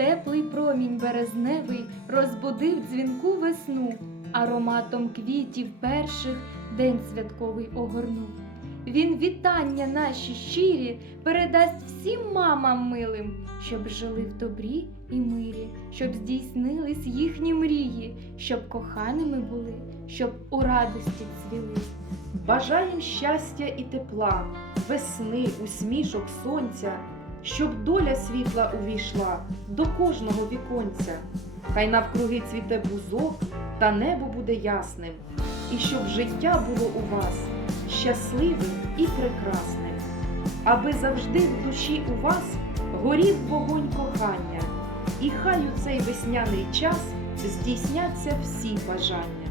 Теплий промінь березневий розбудив дзвінку весну, ароматом квітів перших день святковий огорнув. Він вітання наші щирі передасть всім мамам милим, щоб жили в добрі і мирі, щоб здійснились їхні мрії, щоб коханими були, щоб у радості цвіли. Бажаєм щастя і тепла, весни, усмішок сонця, щоб доля світла увійшла до кожного віконця. Хай навкруги цвіте бузок, та небо буде ясним, і щоб життя було у вас щасливим і прекрасним, аби завжди в душі у вас горів вогонь кохання, і хай у цей весняний час здійсняться всі бажання.